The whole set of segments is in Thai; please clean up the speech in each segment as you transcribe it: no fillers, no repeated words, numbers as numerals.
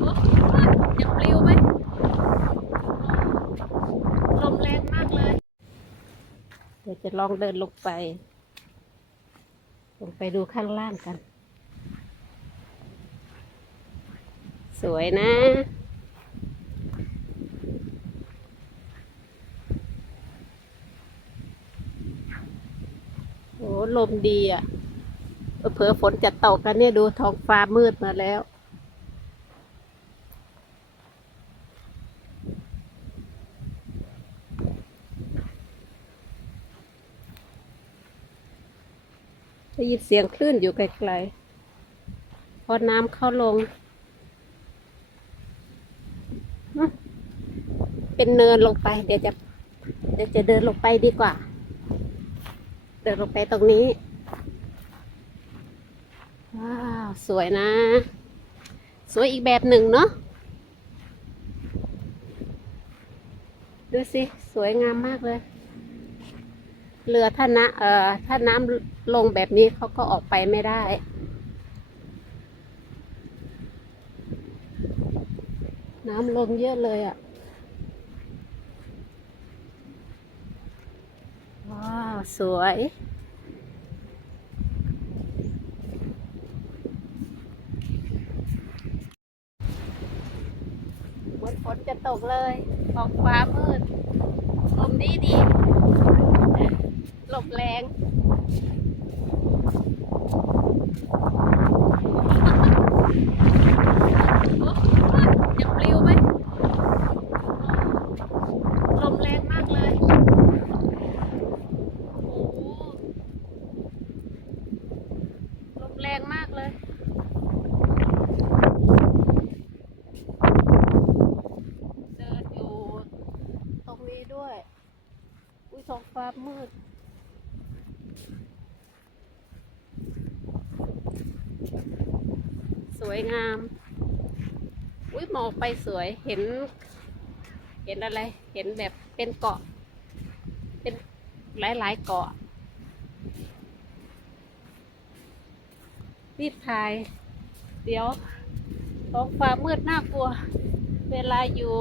โอ้ยังปลิวไหมลมแรงมากเลยเดี๋ยวจะลองเดินลงไปดูข้างล่างกันสวยนะโอ้ลมดีอ่ะเผลอฝนจะตกกันเนี่ยดูท้องฟ้ามืดมาแล้วได้ยินเสียงคลื่นอยู่ไกลๆพอน้ำเข้าลงเป็นเนินลงไปเดี๋ยวจะเดินลงไปดีกว่าเดินลงไปตรงนี้ว้าวสวยนะสวยอีกแบบหนึ่งเนาะดูสิสวยงามมากเลยเรือถ้าน้ำลงแบบนี้เขาก็ออกไปไม่ได้น้ำลงเยอะเลยอ่ะว้าวสวยเหมือนฝนจะตกเลยท้องฟ้ามืดลมดีลมแรงโอ้ยังปลิวไหมลมแรงมากเลยโอ้ลมแรงมากเลยเดินอยู่ตรงนี้ด้วยอุ้ยท้องฟ้ามืดสวยงามอุ้ยมองไปสวยเห็นอะไรเห็นแบบเป็นเกาะเป็นหลายเกาะรีบถ่ายเดี๋ยวท้องฟ้ามืดน่ากลัวเวลาอยู่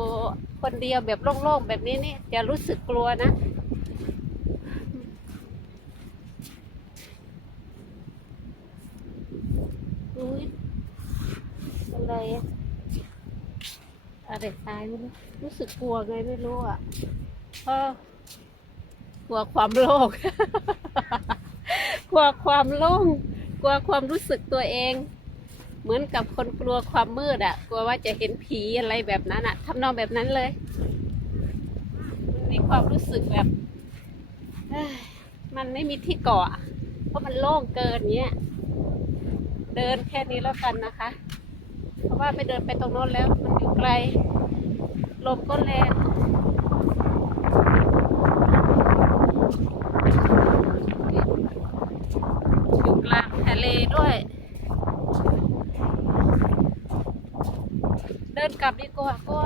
คนเดียวแบบโล่งๆแบบนี้นี่จะรู้สึกกลัวนะอุ้ยอะไรอะไรตายไม่รู้รู้สึกกลัวไงไม่รู้อ่ะก็กลัวความโลภ กลัวความโล่งกลัวความรู้สึกตัวเองเหมือนกับคนกลัวความมืดอ่ะกลัวว่าจะเห็นผีอะไรแบบนั้นอ่ะทำนองแบบนั้นเลยมีความรู้สึกแบบมันไม่มีที่เกาะเพราะมันโล่งเกินเนี้ยเดินแค่นี้แล้วกันนะคะเพราะว่าไปเดินไปตรงโน้นแล้วมันอยู่ไกลลมก็แรงอยู่กลางทะเลด้วยเดินกลับดีกว่าก็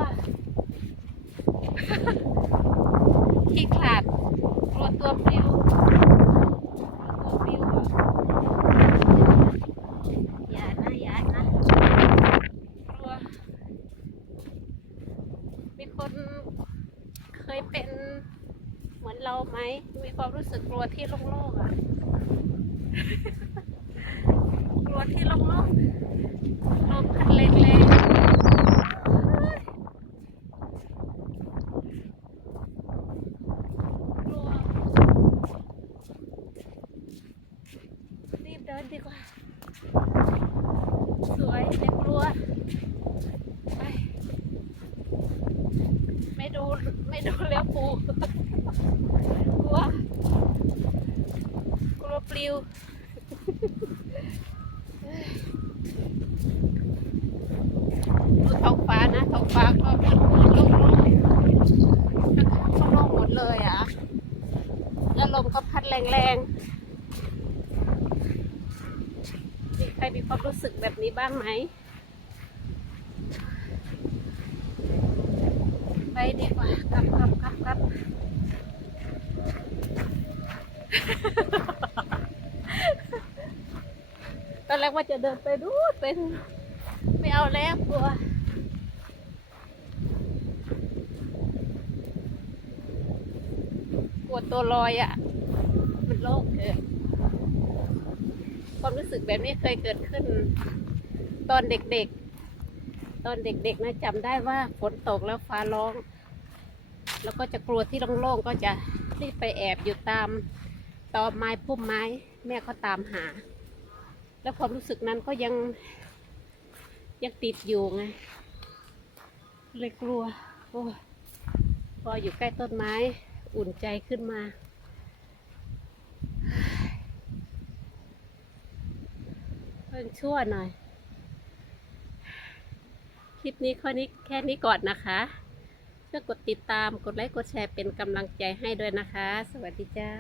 ขี้ขลาดกลัวตัวปลิวอ่ะอย่านะกลัวมีคนเคยเป็นเหมือนเราไหมมีความรู้สึกกลัวที่โล่งๆอ่ะกลัวที่โล่งๆลมพัดแรงๆกลัวรีบเดินดีกว่าสวยแต่กลัวไปไม่ดูแล้วปูกลัวปลิวดูท้องฟ้านะท้องฟ้าก็โล่งๆก็โล่งหมดเลยอ่ะแล้วลมก็พัดแรงๆมีใครมีความรู้สึกแบบนี้บ้างไหมไปดีกว่ากลับตอนแรกว่าจะเดินไปดูเป็นไม่เอาแล้วกลัว กลัวตัวลอยอ่ะมันโล่งเกินความรู้สึกแบบนี้เคยเกิดขึ้นตอนเด็กๆนะจำได้ว่าฝนตกแล้วฟ้าร้องแล้วก็จะกลัวที่โล่งๆก็จะรีบไปแอบอยู่ตามตอไม้พุ่มไม้แม่เขาตามหาแล้วความรู้สึกนั้นก็ยังติดอยู่ไงเลยกลัวโอ้พออยู่ใกล้ต้นไม้อุ่นใจขึ้นมาเพิ่งชั่วหน่อยคลิปนี้แค่นี้ก่อนนะคะช่วยกดติดตามกดไลค์กดแชร์เป็นกำลังใจให้ด้วยนะคะสวัสดีจ้า